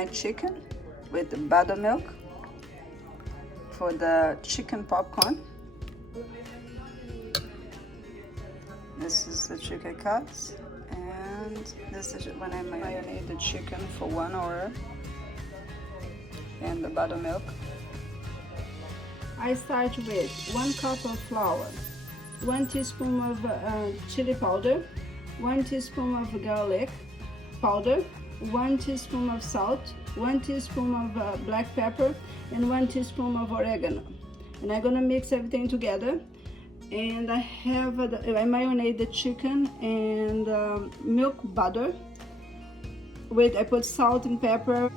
my chicken with buttermilk for the chicken popcorn. This is the chicken cuts, and this is when I marinate the chicken for 1 hour, and the buttermilk. I start with 1 cup of flour, 1 teaspoon of chili powder, 1 teaspoon of garlic powder, 1 teaspoon of salt, 1 teaspoon of black pepper, and 1 teaspoon of oregano. And I'm gonna mix everything together. And I marinate the chicken and milk butter. I put salt and pepper.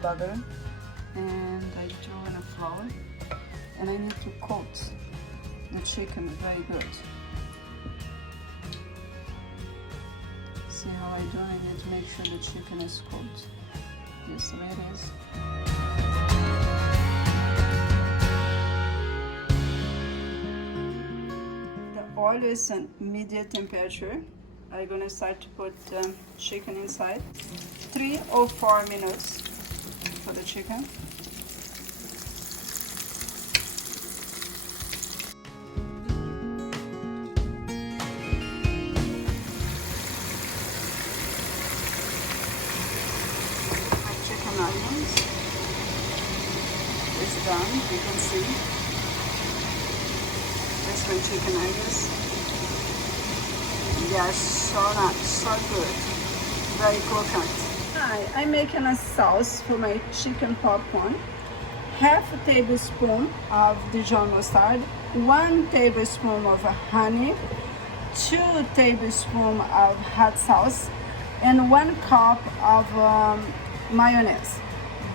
Butter, and I throw in a flour, and I need to coat the chicken very good. See how I do? I need to make sure the chicken is cooked. Yes, the way it is. The oil is at medium temperature. I'm gonna start to put the chicken inside. 3 or 4 minutes for the chicken. My chicken onions is done, you can see. That's my chicken onions. They are so good, very croquant. I'm making a sauce for my chicken popcorn. Half a tablespoon of Dijon mustard, 1 tablespoon of honey, 2 tablespoons of hot sauce, and 1 cup of mayonnaise.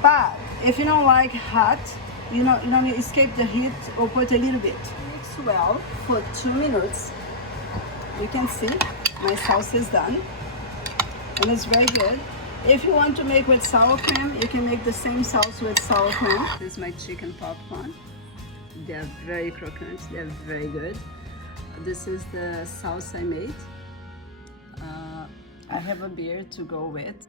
But if you don't like hot, you know, escape the heat or put a little bit. Mix well for 2 minutes. You can see my sauce is done, and it's very good. If you want to make with sour cream, you can make the same sauce with sour cream. This is my chicken popcorn. They're very croquant, they're very good. This is the sauce I made. I have a beer to go with.